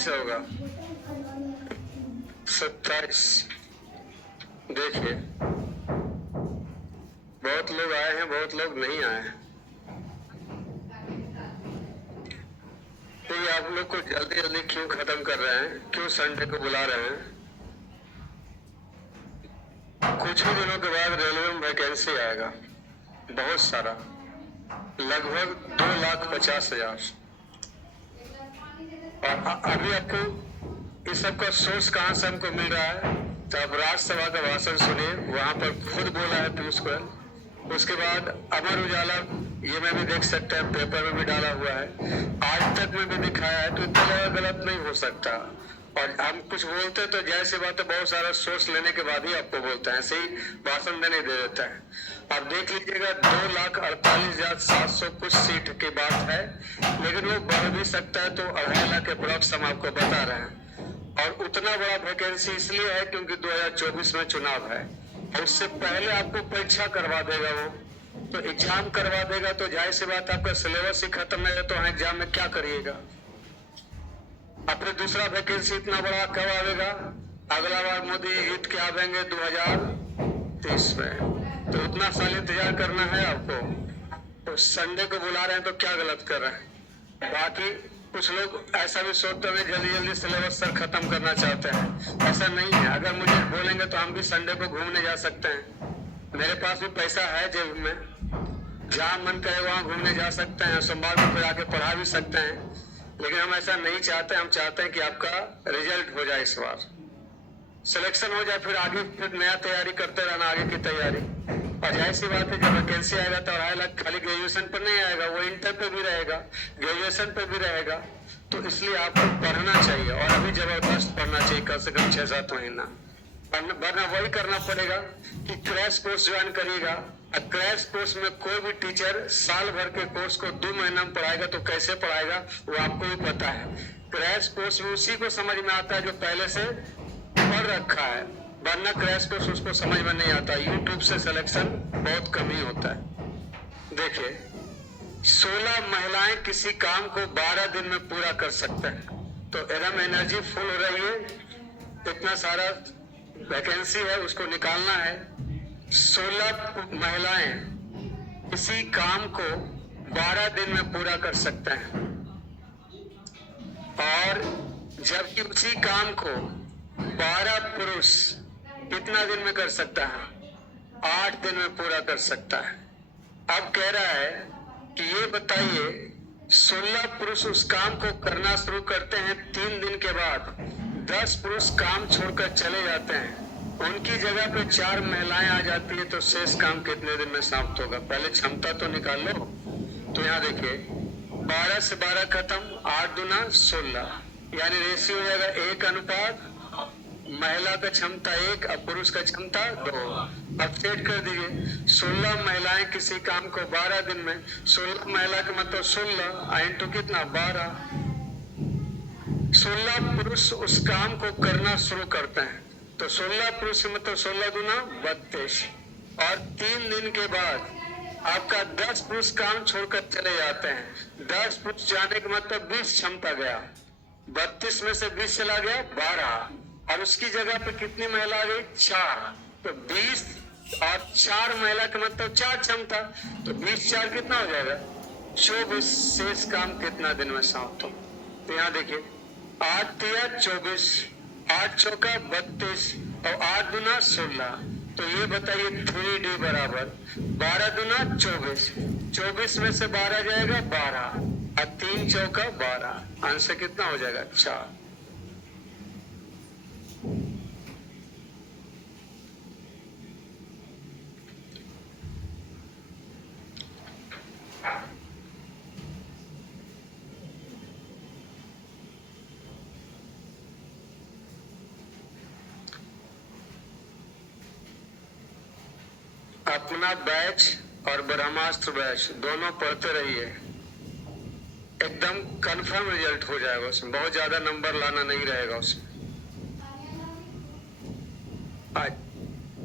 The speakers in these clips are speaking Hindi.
से होगा? 27। देखिए, बहुत लोग आए हैं, बहुत लोग नहीं आए हैं। तो ये आप लोग को जल्दी जल्दी क्यों खत्म कर रहे हैं? क्यों संडे को बुला रहे हैं? कुछ ही दिनों के बाद रेलवे में वैकेंसी आएगा, बहुत सारा, लगभग 2,50,000। और अभी आपको इस सब का सोर्स कहाँ से हमको मिल रहा है? तो आप राज्यसभा का भाषण सुनिए, वहां पर खुद बोला है पीयूष गोयल। उसके बाद अमर उजाला, ये में भी देख सकते हैं, पेपर में भी डाला हुआ है, आज तक में भी दिखाया है। तो इतना ज्यादा गलत नहीं हो सकता। और हम कुछ बोलते तो जैसी बात है, बहुत सारा सोर्स लेने के बाद ही आपको बोलते हैं, ऐसे ही भाषण देने दे देता है। आप देख लीजिएगा, 2,48,700 कुछ सीट की बात है, लेकिन वो बढ़ भी सकता है। तो 2.5 लाख अप्रॉक्स हम आपको बता रहे हैं। और उतना बड़ा वैकेंसी इसलिए है क्योंकि 2024 में चुनाव है, और उससे पहले आपको परीक्षा करवा देगा वो। तो एग्जाम करवा देगा, तो जाहिर सी बात, आपका सिलेबस ही खत्म है, तो एग्जाम में क्या करिएगा? अपने दूसरा वैकेंसी इतना बड़ा कब आएगा? अगला बार मोदी जीत के आवेंगे 2030 में। तो उतना साल इंतजार करना है आपको। तो संडे को बुला रहे हैं तो क्या गलत कर रहे हैं? बाकी कुछ लोग ऐसा भी सोचते हैं जल्दी जल्दी सिलेबस सर खत्म करना चाहते हैं। ऐसा नहीं है। अगर मुझे बोलेंगे तो हम भी संडे को घूमने जा सकते हैं। मेरे पास भी पैसा है जेब में, जहाँ मन करे वहाँ घूमने जा सकते हैं। सोमवार को फिर आके पढ़ा भी सकते हैं। लेकिन हम ऐसा नहीं चाहते। हम चाहते हैं कि आपका रिजल्ट हो जाए, इस बार सिलेक्शन हो जाए, फिर आगे फिर नया तैयारी करते रहना, आगे की तैयारी। और जाहिर सी बात है, जब वैकेंसी आएगा तो 2.5 लाख खाली ग्रेजुएशन पर नहीं आएगा, वो इंटर पे भी रहेगा, ग्रेजुएशन पे भी रहेगा। तो इसलिए आपको पढ़ना चाहिए, और अभी जबरदस्त पढ़ना चाहिए, कम से कम 6-7 महीना। वरना वही करना पड़ेगा कि क्रैश कोर्स ज्वाइन करिएगा। क्रैश कोर्स में कोई भी टीचर साल भर के कोर्स को 2 महीना में पढ़ाएगा, तो कैसे पढ़ाएगा वो आपको भी पता है। क्रैश कोर्स में उसी को समझ में आता है जो पहले से पढ़ रखा है, वरना क्रैश कोर्स उसको समझ में नहीं आता। यूट्यूब से सिलेक्शन बहुत कम ही होता है। देखिए, 16 महिलाएं किसी काम को 12 दिन में पूरा कर सकते हैं। तो एरम एनर्जी फुल हो रही है, इतना सारा वैकेंसी है, उसको निकालना है। 16 महिलाएं इसी काम को 12 दिन में पूरा कर सकते हैं, और जबकि उसी काम को 12 पुरुष कितना दिन में कर सकता है? 8 दिन में पूरा कर सकता है। अब कह रहा है कि ये बताइए, 16 पुरुष उस काम को करना शुरू करते हैं, 3 दिन के बाद 10 पुरुष काम छोड़कर चले जाते हैं, उनकी जगह पे 4 महिलाएं आ जाती है, तो शेष काम कितने दिन में समाप्त होगा? पहले क्षमता तो निकाल लो। तो यहाँ देखिए, 12 से 12 खत्म, 8 दूना 16, यानी रेशियो हो जाएगा 1 अनुपात, महिला का क्षमता 1 और पुरुष का क्षमता 2। अब सेट कर दीजिए, 16 महिलाएं किसी काम को 12 दिन में, 16 महिला का मतलब 16 इंटू कितना? 12। 16 पुरुष उस काम को करना शुरू करते हैं, तो 16 पुरुष मतलब 16 दूना 32, और 3 दिन के बाद आपका 10 पुरुष काम छोड़कर चले जाते हैं। 10 पुरुष जाने का मतलब 20 क्षमता गया, 32 में से 20 चला गया 12, और उसकी जगह पे कितनी महिला आ गई? 4। तो 20 और 4 महिला का मतलब 4 क्षमता, तो 20 4 कितना हो जाएगा? 24। शेष काम कितना दिन में समाप्त हो? तो यहाँ देखिए, 8 तिया 24, 8 चौका 32, और 8 दूना 16। तो ये बताइए, 3D बराबर 12 दूना 24, 24 में से 12 जाएगा 12, और 3 चौका 12, आंसर कितना हो जाएगा? 4। अपना बैच और ब्रह्मास्त्र बैच दोनों पढ़ते रहिए, एकदम कंफर्म रिजल्ट हो जाएगा उसमें, बहुत ज्यादा नंबर लाना नहीं रहेगा उसमें। आज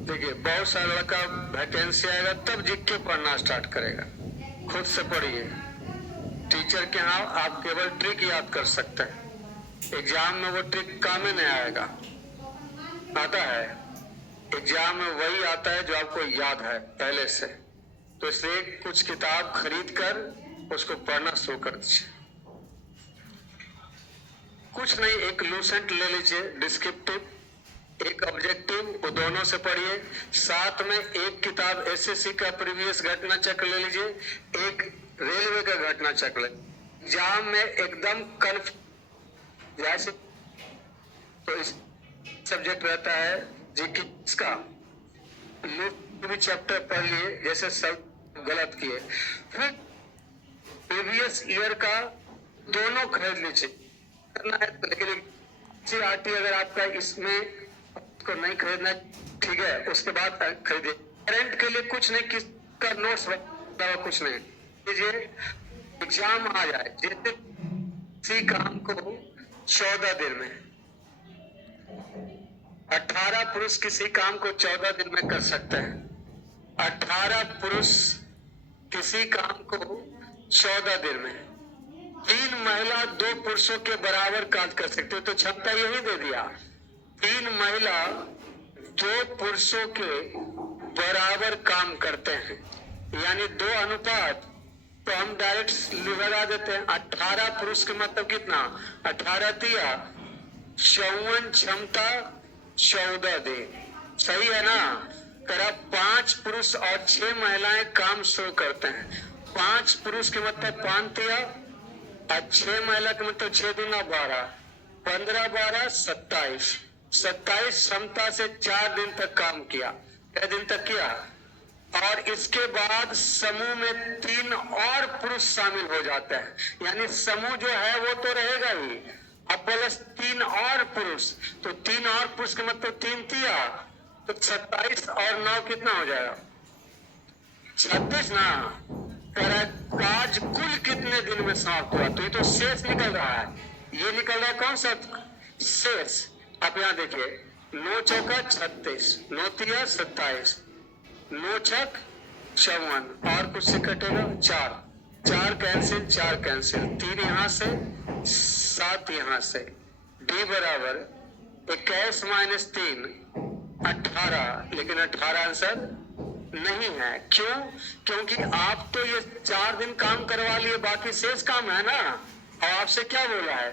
देखिए, बहुत सारा लड़का वैकेंसी आएगा तब जीत के पढ़ना स्टार्ट करेगा। खुद से पढ़िए, टीचर के यहाँ आप केवल ट्रिक याद कर सकते हैं, एग्जाम में वो ट्रिक काम में नहीं आएगा। आता है एग्जाम में वही आता है जो आपको याद है पहले से। तो इसलिए कुछ किताब खरीद कर उसको पढ़ना शुरू कर दीजिए। कुछ नहीं, एक लूसेंट ले लीजिए, डिस्क्रिप्टिव, एक ऑब्जेक्टिव, वो दोनों से पढ़िए। साथ में एक किताब एसएससी का प्रीवियस घटना चक्र ले लीजिए, एक रेलवे का घटना चक्र। एग्जाम में एकदम जैसे तो इस सब्जेक्ट रहता है जीके का, भी चैप्टर पढ़ लिए जैसे सब गलत किए, फिर प्रीवियस ईयर का दोनों खरीद लीजिए करना है। लेकिन सीआरटी अगर आपका इसमें को नहीं खरीदना, ठीक है, उसके बाद खरीदिए। करंट के लिए कुछ नहीं, किसका नोट्स कुछ नहीं लीजिए। एग्जाम आ जाए जैसे किसी काम को 14 दिन में, 18 पुरुष किसी काम को 14 दिन में कर सकते हैं। 18 पुरुष किसी काम को 14 दिन में, 3 महिला 2 पुरुषों के बराबर कार्य कर सकते हो। तो क्षमता यही दे दिया, 3 महिला 2 पुरुषों के बराबर काम करते हैं, यानी 2 अनुपात। तो हम डायरेक्ट लगा देते हैं 18 पुरुष के मतलब कितना, 18 तिया 54, क्षमता 14 दिन। सही है ना। करा 5 पुरुष और 6 महिलाएं काम शुरू करते हैं। 5 पुरुष के मतलब 5 तिया और 6 महिला के मतलब 6 दूना 12, 15 12 27। 27 क्षमता से 4 दिन तक काम किया। क्या दिन तक किया? और इसके बाद समूह में 3 और पुरुष शामिल हो जाते हैं, यानी समूह जो है वो तो रहेगा ही, अब प्लस 3 और पुरुष। तो 3 और पुरुष के मतलब 3 तिया, तो 27 और 9 कितना हो जाएगा? 36 ना। काज कुल कितने दिन में समाप्त हुआ? तो ये तो शेष निकल रहा है, ये निकल रहा है कौन सा शेष? आप यहाँ देखिए, 9 चौका 36, 9 तिया 27, 9 छक 54, और कुछ से कटेगा 4, 4 कैंसिल, 4 कैंसिल, 3 यहाँ से 7 यहाँ से। डी बराबर 21 माइनस 3 18, लेकिन 18 आंसर नहीं है। क्यों? क्योंकि आप तो ये 4 दिन काम करवा लिए, बाकी शेष काम है ना। और आपसे क्या बोला है,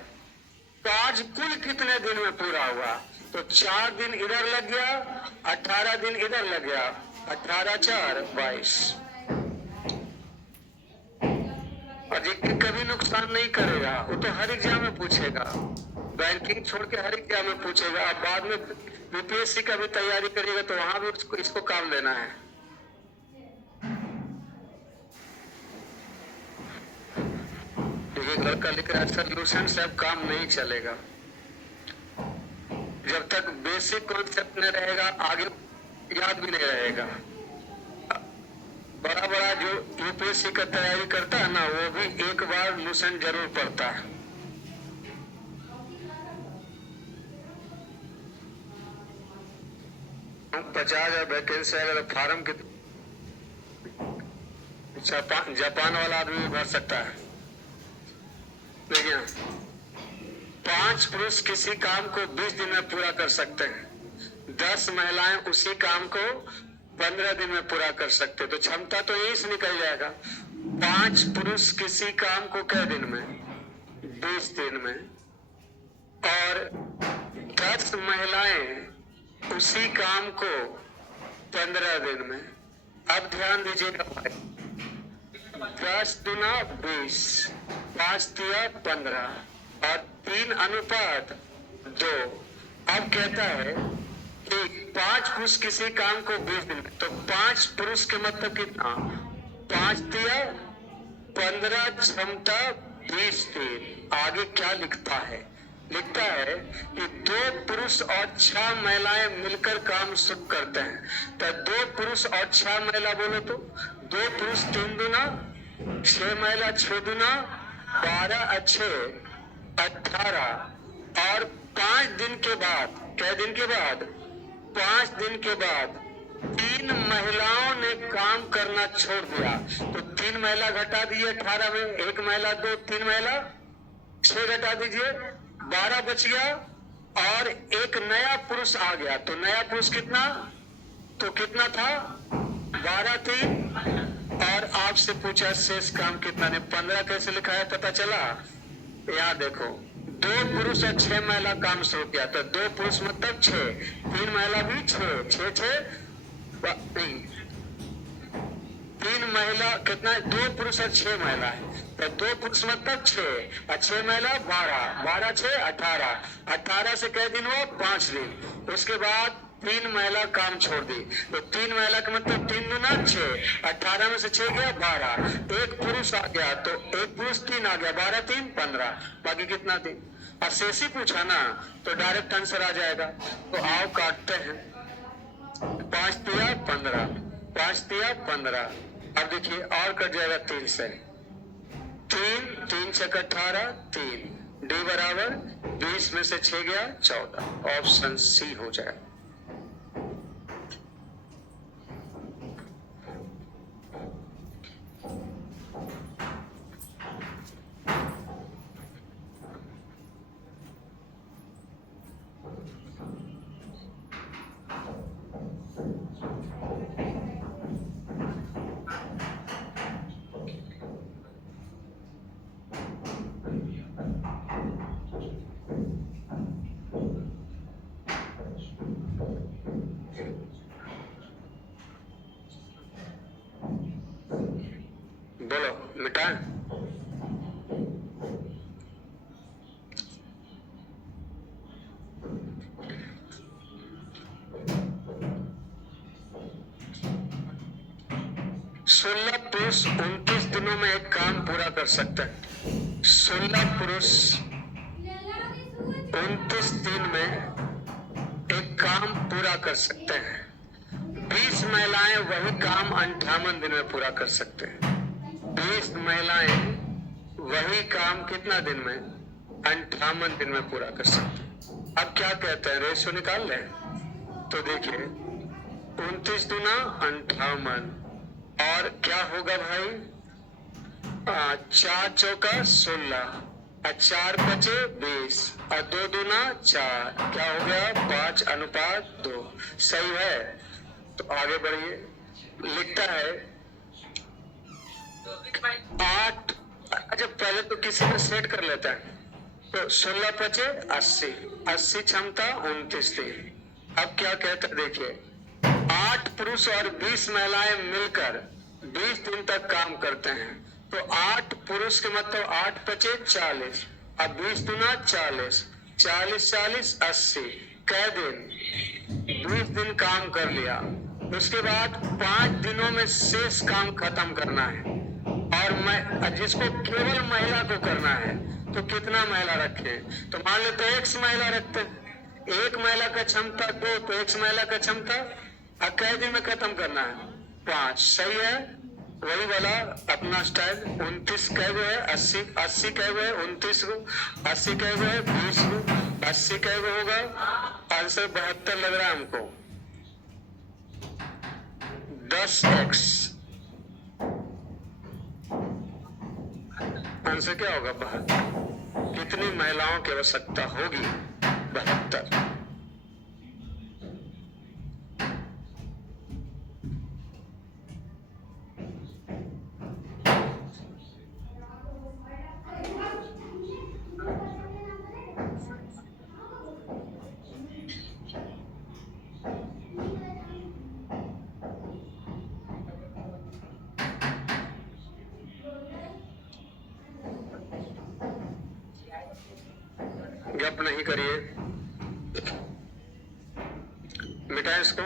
काज कुल कितने दिन में पूरा हुआ? तो 4 दिन इधर लग गया, 18 दिन इधर लग गया, 18 4 22। और ये कभी नुकसान नहीं करेगा, वो तो हर एग्जाम में पूछेगा, बैंकिंग छोड़ के हर एग्जाम में पूछेगा। अब बाद में यूपीएससी का भी तैयारी करेगा तो वहां भी इसको काम लेना है। देखिए लड़का लिख रहा है सोल्यूशन से अब काम नहीं चलेगा। जब तक बेसिक कॉन्सेप्ट नहीं रहेगा आगे याद भी नहीं रहेगा। बड़ा बड़ा जो यूपीएससी का तैयारी करता है ना, वो भी एक बार लूसेंट जरूर पढ़ता है। हम 50,000 वैकेंसी अगर फार्म के जापान वाला आदमी भी भर सकता है। देखिए 5 पुरुष किसी काम को 20 दिन में पूरा कर सकते हैं, 10 महिलाएं उसी काम को 15 दिन में पूरा कर सकते। तो क्षमता तो यही से निकल जाएगा। 5 पुरुष किसी काम को कै दिन में? 20 दिन में, और 10 महिलाएं उसी काम को 15 दिन में। अब ध्यान दीजिएगा भाई, 10 दूना 20, 5 तिया 15 और 3 अनुपात 2। अब कहता है कि 5 पुरुष किसी काम को 20 दिन में, तो 5 पुरुष के मतलब कितना? 5 तिया 15, क्षमता 20 दिन। आगे क्या लिखता है? लिखता है कि 2 पुरुष और 6 महिलाएं मिलकर काम शुरू करते हैं। तो 2 पुरुष और 6 महिला बोलो तो 2 पुरुष 3 दूना 6 महिला 6 दूना 12 अच्छे 18, और 5 दिन के बाद, क्या दिन के बाद? 5 दिन के बाद 3 महिलाओं ने काम करना छोड़ दिया। तो 3 महिला घटा दीजिए 18 में, 1 महिला 2, 3 महिला 6 घटा दीजिए 12 बच गया और एक नया पुरुष आ गया, तो नया पुरुष कितना, तो कितना था 12 3, और आपसे पूछा शेष काम कितना ने 15 कैसे लिखा है पता चला। यहाँ देखो 2 पुरुष और 6 महिला काम शुरू किया, तो 2 पुरुष मतलब 6, 3 महिला भी 6, 6 6 नहीं 3 महिला कितना है, 2 पुरुष और 6 महिला है, तो 2 पुरुष मतलब 6 और 6 महिला 12, 12 6 18, 18 से कै दिन हुआ 5 दिन। उसके बाद 3 महिला काम छोड़ दी, तो 3 महिला का मतलब 3 दूना 6, 18 में से 6 गया 12, एक पुरुष आ गया तो एक पुरुष 3 आ गया, 12 3 15, बाकी कितना दिन। और शेषी पूछा ना तो डायरेक्ट आंसर आ जाएगा। तो आओ काटते हैं, 5 तिया 15, 5 तिया 15। अब देखिए और कट जाएगा 3 से, 3 3 6 18 3, डी बराबर 20 में से 6 गया 14, ऑप्शन सी हो जाएगा। बोलो मिटा, सोलह पुरुष 29 दिनों में एक काम पूरा कर सकते हैं। 16 पुरुष 29 दिन में एक काम पूरा कर सकते हैं। 20 महिलाएं वही काम 58 दिन में पूरा कर सकते हैं। 20 महिलाएं वही काम कितना दिन में, 58 दिन में पूरा कर सकते हैं। अब क्या कहते हैं, रेशो निकाल लें तो देखिए 29 दूना 58, और क्या होगा भाई 4 चौका 16, 4 बचे 20, और 2 दूना 4, क्या हो गया 5 अनुपात 2, सही है। तो आगे बढ़िए, लिखता है 8, अच्छा पहले तो किसी में सेट कर लेता है, तो 16 बचे 80, 80 क्षमता 29 दिन। अब क्या कहता है देखिए, 8 पुरुष और 20 महिलाएं मिलकर 20 दिन तक काम करते हैं, तो 8 पुरुष के मतलब 8 बचे 40, अब 20 दूना 40, 40 40 80, कै दिन 20 दिन काम कर लिया। उसके बाद 5 दिनों में शेष काम खत्म करना है, और मैं जिसको केवल महिला को करना है तो कितना महिला रखे, तो मान लेते X महिला रखते, एक महिला का क्षमता 2, तो X महिला का क्षमता कै दिन में खत्म करना है 5, सही है। वही वाला अपना स्टाइल 29 कै गो है 80, 80 कै गो है 29 गो, 80 कै गो है 20 गो, 80 कै गो होगा, आंसर 72 लग रहा है हमको। 10x आंसर क्या होगा 72। कितनी महिलाओं की आवश्यकता होगी 72। गप नहीं करिए, मिटाए इसको,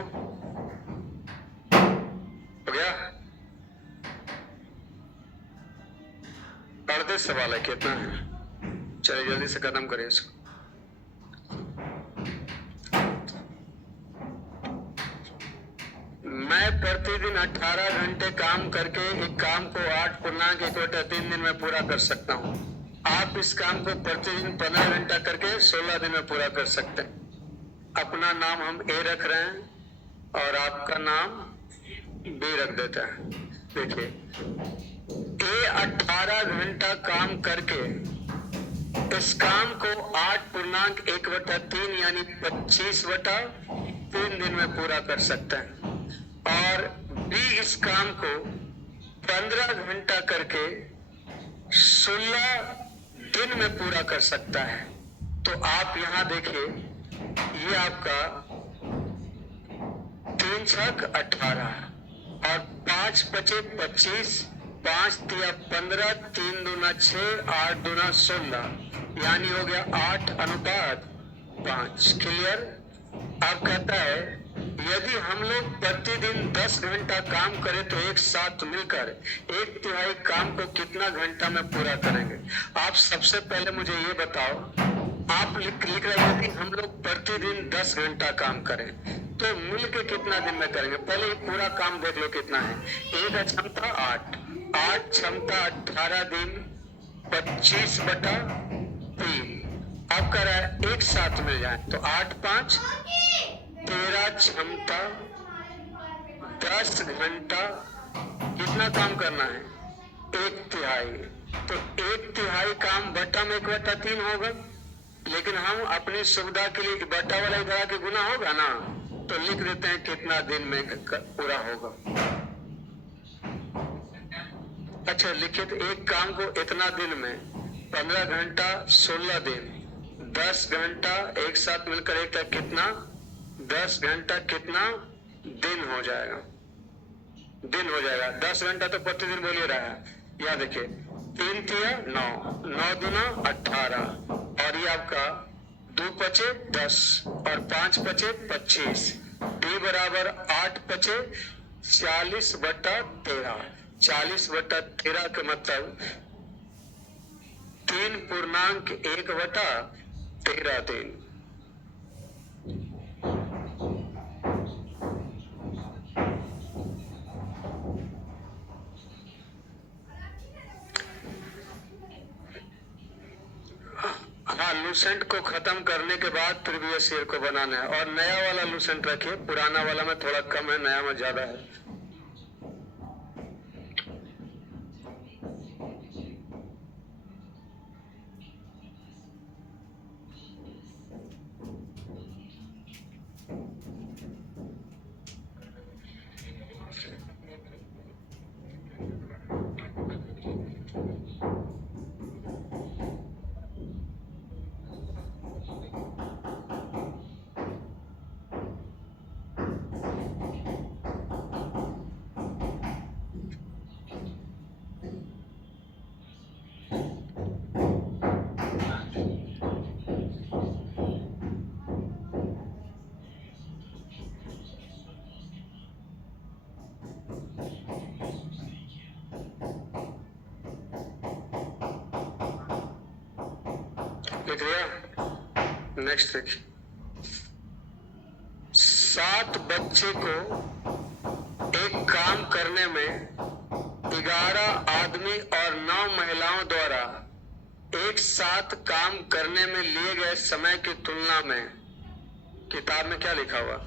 हो गया। 38 सवाल है, कितना है, चलिए जल्दी से खत्म करिए इसको। मैं प्रतिदिन 18 घंटे काम करके एक काम को 8.1 दिन में पूरा कर सकता हूँ। आप इस काम को प्रतिदिन 15 घंटा करके 16 दिन में पूरा कर सकते हैं। अपना नाम हम ए रख रहे हैं और आपका नाम बी रख देते हैं। देखिए ए 18 घंटा काम करके इस काम को 8.1/3 यानी 25/3 दिन में पूरा कर सकते हैं। और बी इस काम को 15 घंटा करके 16 दिन में पूरा कर सकता है। तो आप यहां देखिए, ये आपका 3 छक 18 और 5 पचे 25, 5 तिया 15, 3 दूना 6, 8 दूना 16, यानी हो गया 8:5। क्लियर। अब कहता है यदि हम लोग प्रतिदिन 10 घंटा काम करें तो एक साथ मिलकर 1/3 काम को कितना घंटा में पूरा करेंगे। आप सबसे पहले मुझे ये बताओ, आप लिख रहे हैं यदि हम लोग प्रतिदिन 10 घंटा काम करें तो मिलके कितना दिन में करेंगे। पहले पूरा काम देख लो कितना है। एक क्षमता 8, 8 क्षमता 18 दिन 25/3। अब कर रहा है एक साथ मिल जाए तो 8×5 13 क्षमता 10 घंटा कितना काम करना है, 1/3। तो 1/3 काम बटा में 1/3 होगा, लेकिन हम अपनी सुविधा के लिए बटा वाला इधर आके गुना होगा ना, तो लिख देते हैं कितना दिन में पूरा होगा। अच्छा लिखिए, तो एक काम को इतना दिन में 15 घंटा 16 दिन 10 घंटा एक साथ मिलकर एक कितना 10 घंटा कितना दिन हो जाएगा, दिन हो जाएगा। 10 घंटा तो प्रतिदिन बोलिए रहा है। यह देखिए 3 तिया 9, 9 दूना 18 और ये आपका 2 पचे 10 और 5 पचे 25, डी बराबर 8 पचे 40/13। 40/13 के मतलब 3.1/13 दिन। हाँ, लूसेंट को खत्म करने के बाद प्रीवियस ईयर को बनाना है और नया वाला लूसेंट रखिए, पुराना वाला में थोड़ा कम है, नया में ज्यादा है। लिख लिया। नेक्स्ट देखिए, 7 बच्चे को एक काम करने में 11 आदमी और 9 महिलाओं द्वारा एक साथ काम करने में लिए गए समय की तुलना में किताब में क्या लिखा हुआ,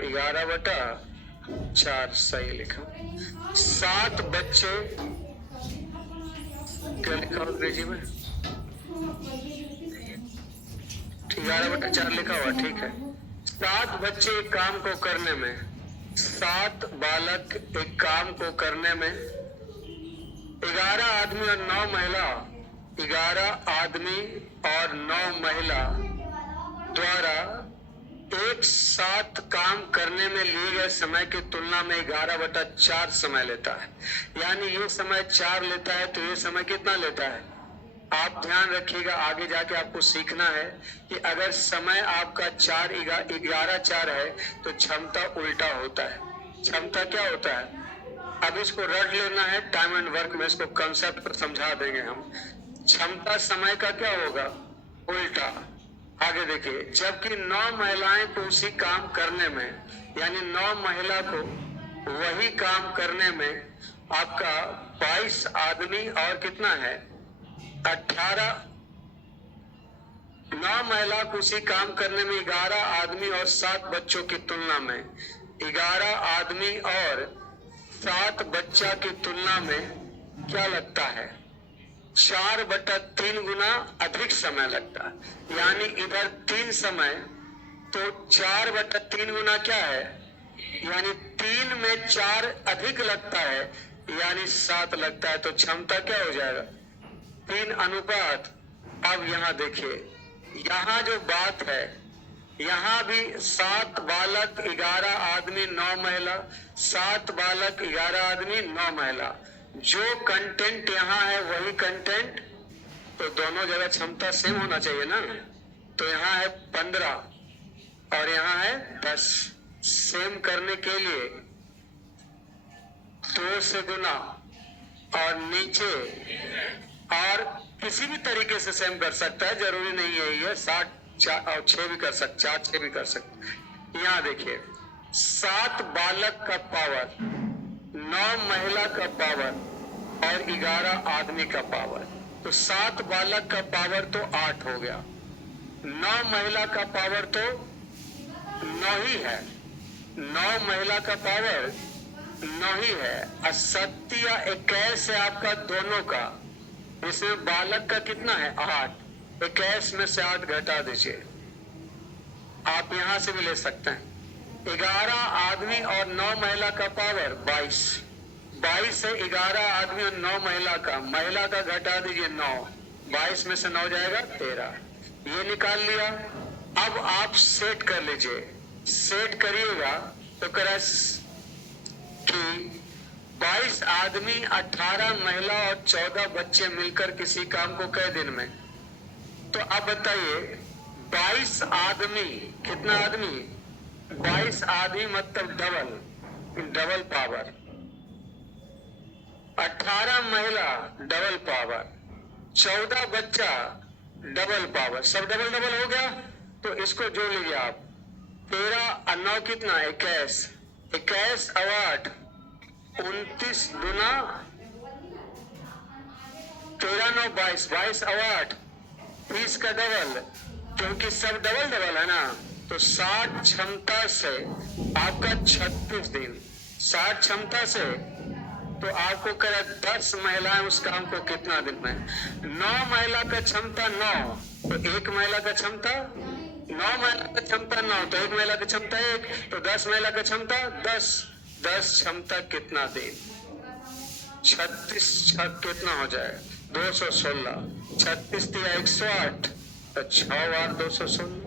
11/4 सही लिखा। 7 बच्चे क्या लिखा अंग्रेजी में, 11/4 लिखा हुआ, ठीक है। 7 बच्चे एक काम को करने में, 7 बालक एक काम को करने में 11 आदमी और 9 महिला, 11 आदमी और 9 महिला द्वारा एक साथ काम करने में लिए गए समय की तुलना में 11/4 समय लेता है। यानी ये समय 4 लेता है तो ये समय कितना लेता है। आप ध्यान रखिएगा, आगे जाके आपको सीखना है कि अगर समय आपका 11/4 है तो क्षमता उल्टा होता है। क्षमता क्या होता है, अब इसको रट लेना है, टाइम एंड वर्क में इसको कंसेप्ट पर समझा देंगे हम। क्षमता समय का क्या होगा, उल्टा। आगे देखिए, जबकि 9 महिलाएं को उसी काम करने में, यानी 9 महिला को वही काम करने में आपका 22 आदमी और कितना है 18, 9 महिला को उसी काम करने में 11 आदमी और 7 बच्चों की तुलना में 11 आदमी और 7 बच्चा की तुलना में क्या लगता है? 4/3 गुना अधिक समय लगता है। यानी इधर 3 समय, तो 4/3 गुना क्या है? यानी 3 में 4 अधिक लगता है, यानी 7 लगता है। तो क्षमता क्या हो जाएगा? 3 अनुपात। अब यहां देखिए, यहां जो बात है, यहां भी 7 बालक 11 आदमी 9 महिला, 7 बालक 11 आदमी 9 महिला। जो कंटेंट यहां है वही कंटेंट, तो दोनों जगह क्षमता सेम होना चाहिए ना। तो यहां है 15 और यहां है 10। सेम करने के लिए 2 से गुना और नीचे, और किसी भी तरीके से सेम कर सकता है, जरूरी नहीं है ये 7 और 6 भी कर सकते, 4 6 भी कर सकते। यहां देखिए, 7 बालक का पावर, 9 महिला का पावर और 11 आदमी का पावर। तो 7 बालक का पावर तो 8 हो गया, 9 महिला का पावर तो 9 ही है, 9 महिला का पावर 9 ही है। और 7 या 21 है आपका दोनों का, इसमें बालक का कितना है? 8। 21 में से 8 घटा दीजिए, आप यहां से भी ले सकते हैं। 11 आदमी और 9 महिला का पावर 22। 22 है 11 आदमी और 9 महिला का, महिला का घटा दीजिए 9, 22 में से 9 जाएगा 13। ये निकाल लिया। अब आप सेट कर लीजिए, सेट करिएगा तो करा कि 22 आदमी 18 महिला और 14 बच्चे मिलकर किसी काम को कई दिन में। तो अब बताइए, 22 आदमी, कितना आदमी? 22 आदमी मतलब डबल पावर, 18 महिला डबल पावर, 14 बच्चा डबल पावर, सब डबल डबल हो गया। तो इसको जोड़ लीजिए आप, 13 और 9 कितना? 21। 21 और 8 29 दूना 13 9 22, 22 और 8 30 का डबल, क्योंकि सब डबल डबल है ना। तो 60 क्षमता से आपका 36 दिन, 60 क्षमता से तो आपको करा 10 महिलाएं उस काम को कितना दिन में? 9 महिला का क्षमता 9, तो 1 महिला का क्षमता 9 महिला का क्षमता 9, तो 1 महिला की क्षमता 1, तो 10 महिला का क्षमता 10। 10 क्षमता कितना दिन? 36 कितना हो जाए? 216। 36 दिया 108, तो 6 बार 216।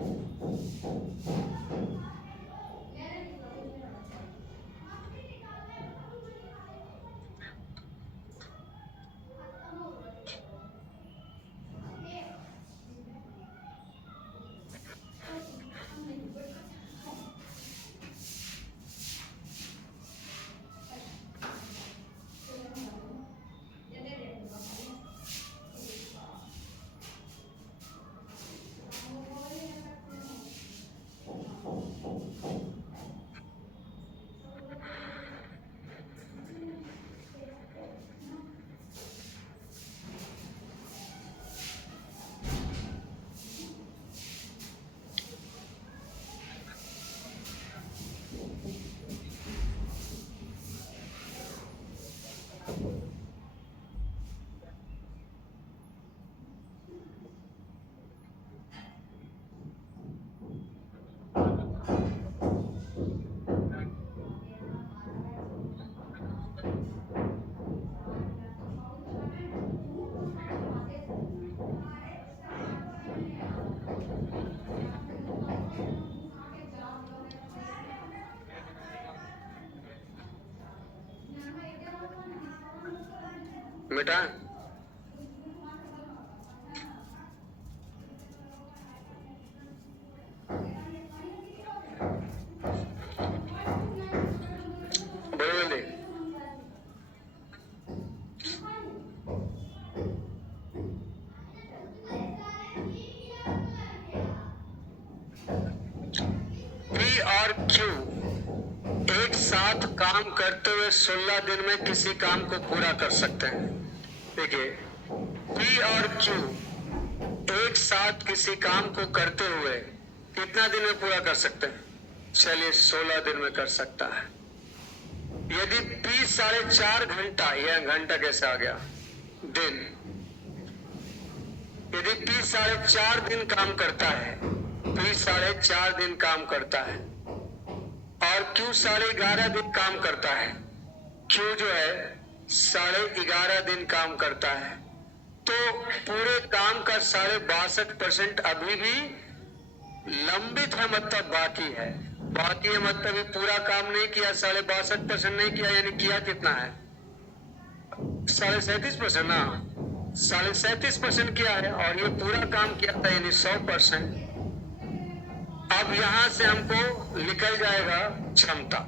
बेटा बोले पी और क्यू एक साथ काम करते हुए 16 दिन में किसी काम को पूरा कर सकते हैं। देखिए, पी और क्यू एक साथ किसी काम को करते हुए कितना दिन में पूरा कर सकते हैं? चलिए 16 दिन में कर सकता है। यदि P 4.5 घंटा, यह घंटा कैसे आ गया, दिन, यदि P 4.5 दिन काम करता है, P 4.5 दिन काम करता है और Q 11.5 दिन काम करता है, Q जो है 11.5 दिन काम करता है, तो पूरे काम का 62.5% अभी भी लंबित है, मतलब बाकी है। बाकी है मतलब ये पूरा काम नहीं किया, 62.5% नहीं किया, यानी किया कितना है, 37.5% ना, 37.5% किया है और ये पूरा काम किया था यानी 100%। अब यहां से हमको निकल जाएगा क्षमता,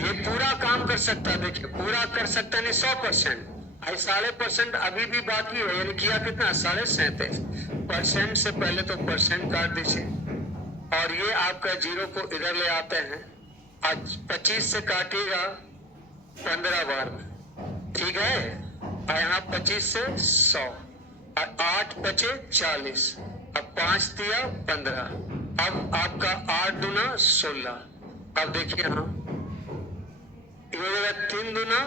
ये पूरा काम कर सकता है, देखिए पूरा कर सकता है नहीं 100%, 0.5% अभी भी बाकी है, यानी किया कितना 37.5%। से पहले तो परसेंट काट दीजिए और ये आपका जीरो को इधर ले आते हैं, आज 25 से काटिएगा 15 बार में, ठीक है, और यहाँ 25 से 100 और 8 बचे 40, अब 5 दिया 15, अब आपका 8 दूना 16। अब देखिए यहाँ ये 3 दूना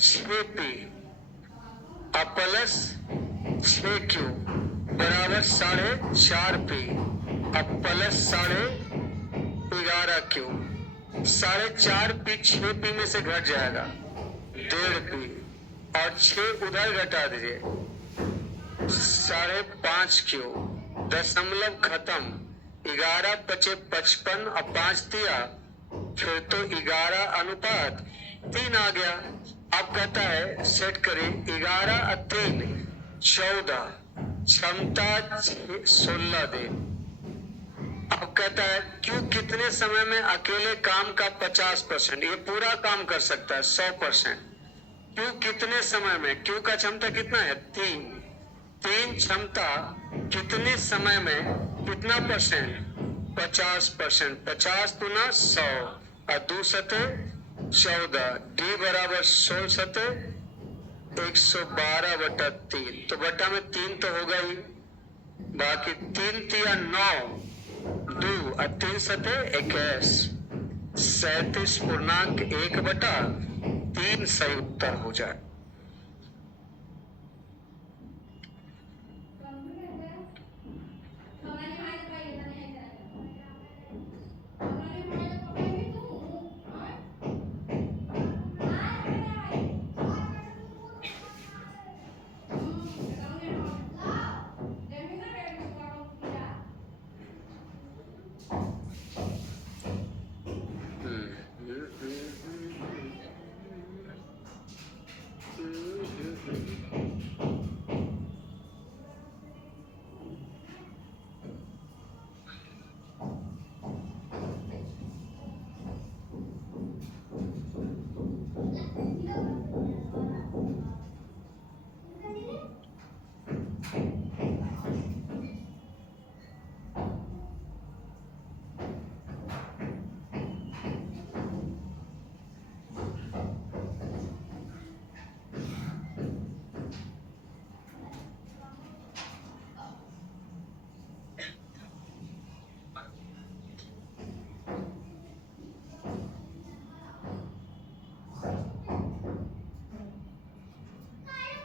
6P अब प्लस 6Q बराबर 4.5P, अब प्लस 11.5Q, 4.5P 6P में से घट जाएगा 1.5P और 6 उधर घटा दीजिए 5.5Q, दशमलव खत्म, 11 बचे 55 और 5 दिया, फिर तो 11:3 आ गया। अब कहता है सेट करें 11 और 3 14, क्षमता 16 दिन। अब कहता है क्यों कितने समय में अकेले काम का 50%, ये पूरा काम कर सकता है 100%, क्यों कितने समय में, क्यों का क्षमता कितना है 3 क्षमता कितने समय में कितना परसेंट 50%, 50 गुना 100 और 2 सते 14, डी बराबर 16 सते 112/3, तो बटा में 3 तो होगा ही, बाकी 3 तिया 9, 2 और 3 सते 21, 37.1/3 सही उत्तर हो जाए।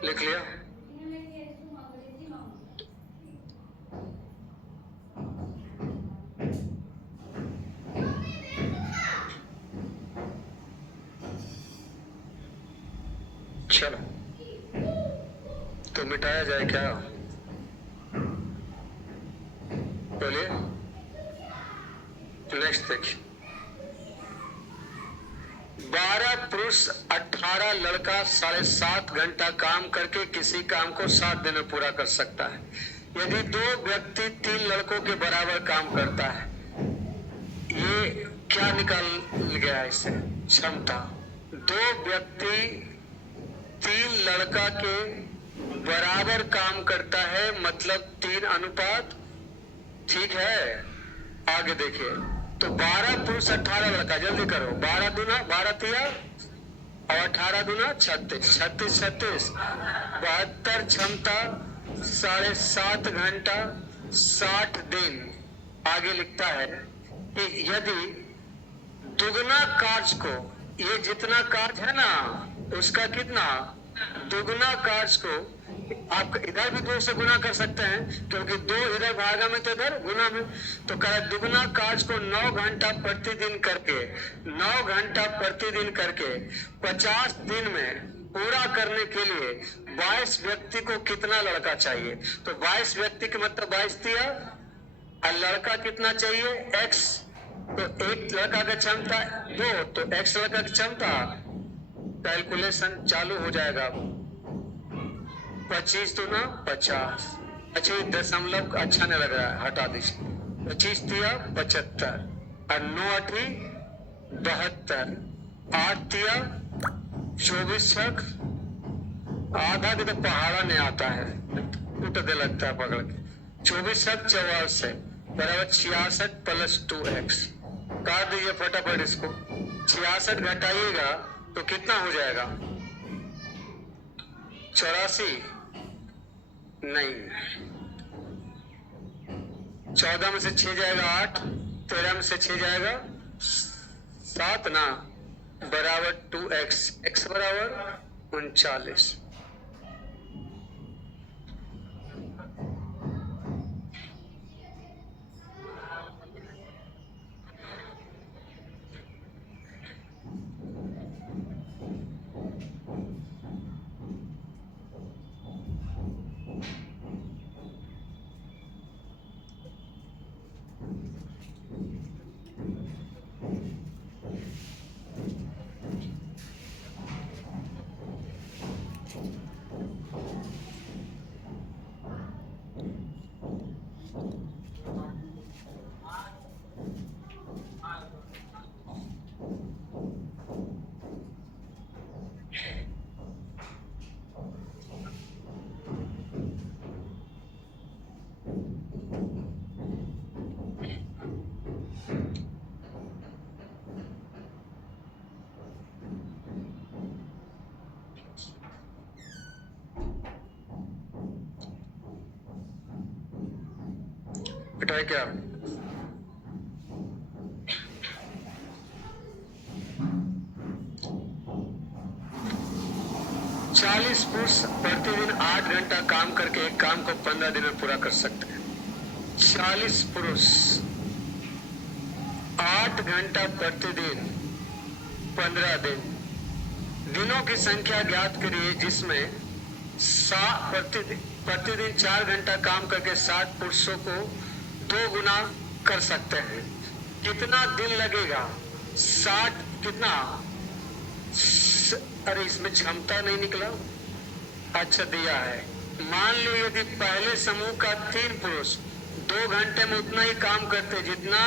लिख लिया? चलो तो मिटाया जाए क्या, बोलिए। नेक्स्ट देखिए, 12 पुरुष 18 लड़का 7.5 घंटा काम करके किसी काम को 7 दिन में पूरा कर सकता है। यदि 2 व्यक्ति 3 लड़कों के बराबर काम करता है, ये क्या निकाल गया इससे, क्षमता। 2 व्यक्ति 3 लड़का के बराबर काम करता है, मतलब 3 अनुपात, ठीक है। आगे देखिए, तो 12 पुरुष 18 लड़का, जल्दी करो, 12 दूना 12 तिया और 18 दूना 36, 36 36 72, क्षमता 7.5 घंटा 60 दिन। आगे लिखता है कि यदि दुगना कार्य को ये जितना कार्य है ना, उसका कितना दुगुना कार्य को आप इधर भी 2 से गुना कर सकते हैं, क्योंकि 2 इधर भागा में तो इधर गुना में, तो कह दुगुना कार्य को 9 घंटा प्रतिदिन करके 9 घंटा प्रतिदिन करके 50 दिन में पूरा करने के लिए 22 व्यक्ति को कितना लड़का चाहिए? तो 22 व्यक्ति के मतलब 22 दिया, और लड़का कितना चाहिए? x। तो एक लड़का का क्षमता 2, तो x लड़का की क्षमता, कैलकुलेशन चालू हो जाएगा। 25 दूना 50। अच्छा ये दशमलव अच्छा नहीं लग रहा है, हटा दीजिए। 25 दिया 75, और 9 8 72, 8 दिया 24 छक, आधा भी तो पहाड़ा नहीं आता है, टूटने लगता है पकड़ के। 24 छक 44 बराबर 66 प्लस 2x। काट दीजिए फटाफट इसको। 66 घटाइएगा तो कितना हो जाएगा? 84 नहीं, 14 में से 6 जाएगा 8, 13 में से 6 जाएगा 7 ना, बराबर 2x, x बराबर 39। बेटा है क्या? चालीस पुरुष प्रतिदिन 8 घंटा काम करके एक काम को 15 दिन में पूरा कर सकते हैं। 40 पुरुष 8 घंटा प्रतिदिन 15 दिन, दिनों की संख्या ज्ञात करिए जिसमें प्रतिदिन 4 घंटा काम करके 60 पुरुषों को 2 गुना कर सकते हैं। कितना दिन लगेगा? 60 कितना? अरे इसमें क्षमता नहीं निकला। अच्छा दिया है, मान लो यदि पहले समूह का 3 पुरुष 2 घंटे में उतना ही काम करते जितना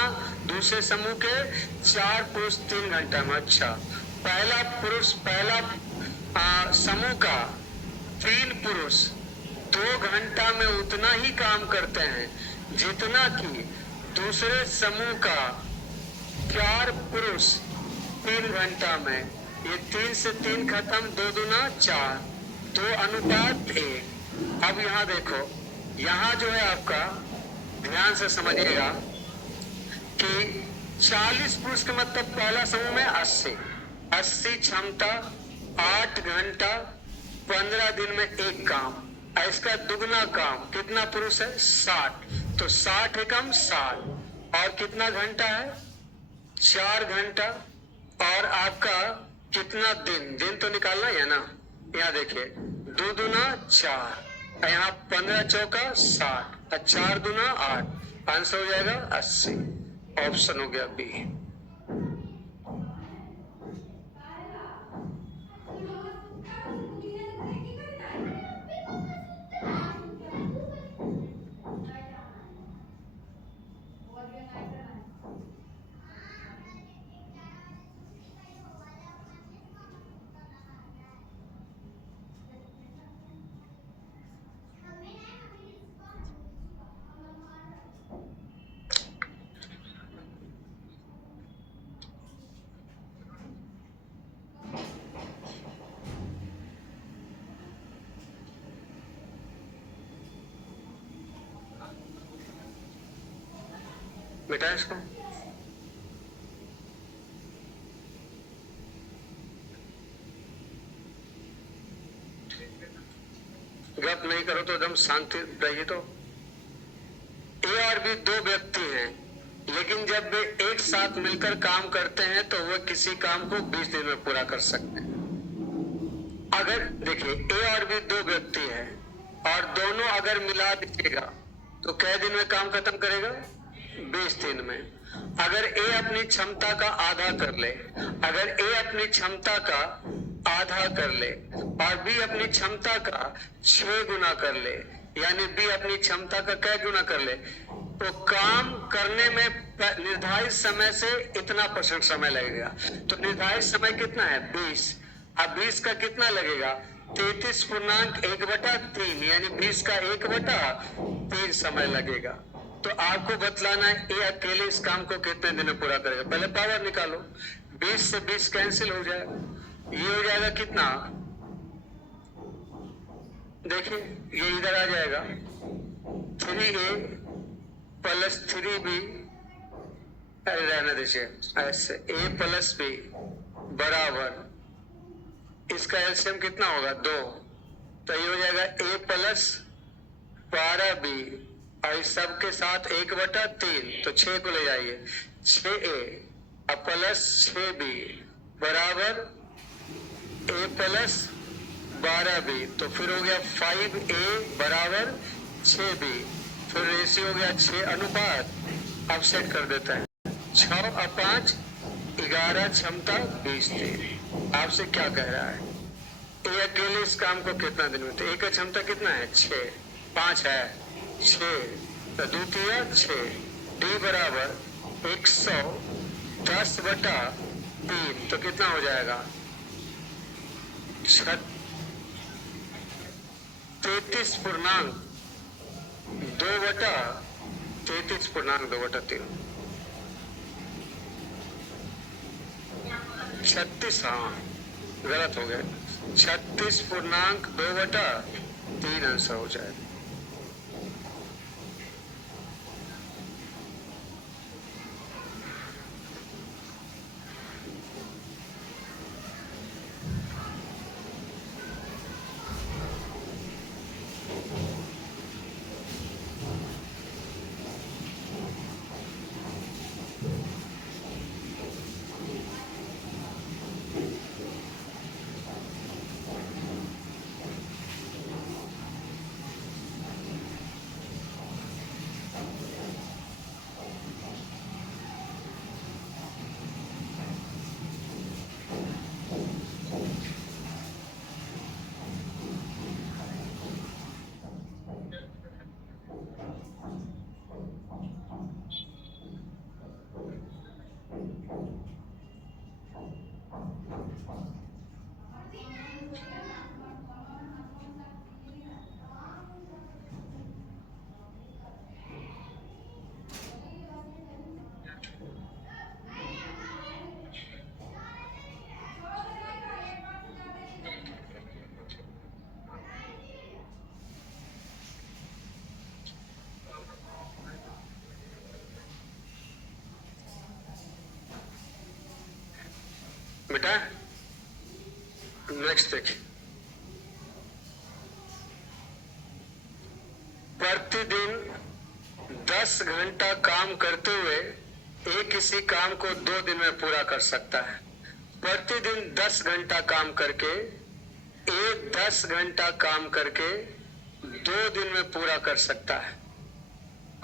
दूसरे समूह के 4 पुरुष 3 घंटा में। अच्छा पहला समूह का 3 पुरुष 2 घंटा में उतना ही काम करते हैं जितना कि दूसरे समूह का 4 पुरुष 3 घंटा में। ये 3 से 3 खत्म, 2 दूना 4, 2:1। अब यहाँ देखो, यहाँ जो है आपका, ध्यान से समझिएगा कि 40 पुरुष का मतलब पहला समूह में 80 क्षमता, 8 घंटा 15 दिन में एक काम। इसका दुगना काम कितना पुरुष है? 60, तो 60 एकम 60, और कितना घंटा है? 4 घंटा, और आपका कितना दिन? दिन तो निकालना है ना। यहाँ देखिए 2 दूना 4, यहाँ 15 चौका 60, 4 दूना 8, आंसर हो जाएगा 80। ऑप्शन हो गया बी। बेटा इसको करो तो एकदम शांति रहिए। तो ए और बी दो व्यक्ति हैं, लेकिन जब वे एक साथ मिलकर काम करते हैं तो वह किसी काम को 20 दिन में पूरा कर सकते हैं। अगर देखिए ए और बी दो व्यक्ति हैं और दोनों अगर मिला दीजिएगा तो कै दिन में काम खत्म करेगा? 20 दिन में। अगर ए अपनी क्षमता का आधा कर ले, अगर ए अपनी क्षमता का आधा कर ले और बी अपनी क्षमता का 6 गुना कर ले, यानी बी अपनी क्षमता का कै गुना कर ले, तो काम करने में निर्धारित समय से इतना % समय लगेगा। तो निर्धारित समय कितना है? 20। अब 20 का कितना लगेगा? 33.1/3, यानी 20 का 1/3 समय लगेगा। तो आपको बतलाना है ए अकेले इस काम को कितने दिन में पूरा करेगा। पहले पावर निकालो, 20 से 20 कैंसिल हो जाएगा, ये हो जाएगा कितना? देखिए ये इधर आ जाएगा 3A + 3B, रहने दीजिए ऐसे, A + B बराबर, इसका एलसीएम कितना होगा? 2। तो ये हो जाएगा A + 12B और इस सब के साथ 1/3, तो 6 को ले जाइए, 6A + 6B बराबर A + 12B, तो फिर हो गया 5A बराबर 6B, फिर रेशियो हो गया 6 अनुपात। अब सेट कर देते हैं, 6 और 5 11, क्षमता 20 थी। आपसे क्या कह रहा है? ए अकेले इस काम को कितना दिन में? तो ए का क्षमता कितना है? 6, 5 है 6, तो द्वितीय 6, डी बराबर 110/3, तो कितना हो जाएगा? 33.2/3, 36, हाँ गलत हो गया, 36.2/3 आंसर हो जाएगा। बेटा नेक्स्ट देखिए, प्रतिदिन 10 घंटा काम करते हुए एक किसी काम को 2 दिन में पूरा कर सकता है। प्रतिदिन 10 घंटा काम करके एक 10 घंटा काम करके 2 दिन में पूरा कर सकता है,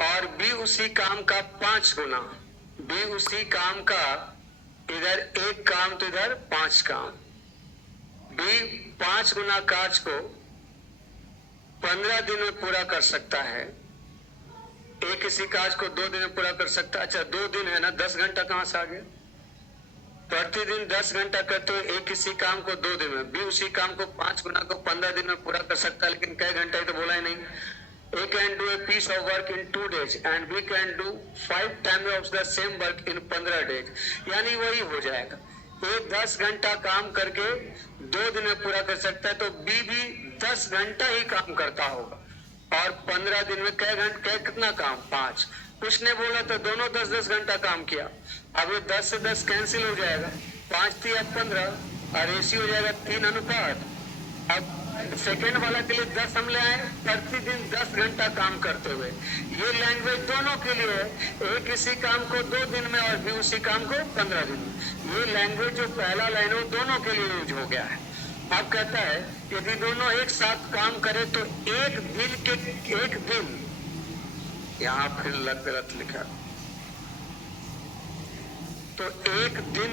और बी उसी काम का 5 गुना, बी उसी काम का इधर 1 काम तो इधर 5 काम, बी 5 गुना कार्य को 15 दिन में पूरा कर सकता है। एक किसी कार्य को 2 दिन में पूरा कर सकता है। अच्छा 2 दिन है ना, 10 घंटा कहां से आ गया? प्रतिदिन 10 घंटा करते हुए एक किसी काम को 2 दिन में, बी उसी काम को 5 गुना को 15 दिन में पूरा कर सकता है, लेकिन कई घंटा तो बोला ही नहीं। A can do a piece of work in 2 days and B can do 5 times of the same work in 15 days, यानी वही हो जाएगा। एक 10 घंटा काम करके 2 दिन में पूरा कर सकता है, तो बी भी 10 घंटा ही काम करता होगा, और 15 दिन में कितना काम? 5। उसने बोला तो दोनों 10-10 घंटा काम किया। अब ये 10 से 10 कैंसिल हो जाएगा, 5 3 15, और रेशियो हो जाएगा 3 अनुपात। अब सेकेंड वाला के लिए 10 हम ले आए, प्रतिदिन 10 घंटा काम करते हुए। ये लैंग्वेज दोनों के लिए है, एक इसी काम को 2 दिन में और भी उसी काम को 15 दिन में। ये लैंग्वेज जो पहला लाइन है दोनों के लिए यूज हो गया है। अब कहता है यदि दोनों एक साथ काम करे तो एक दिन, यहां फिर गलत लिखा, तो एक दिन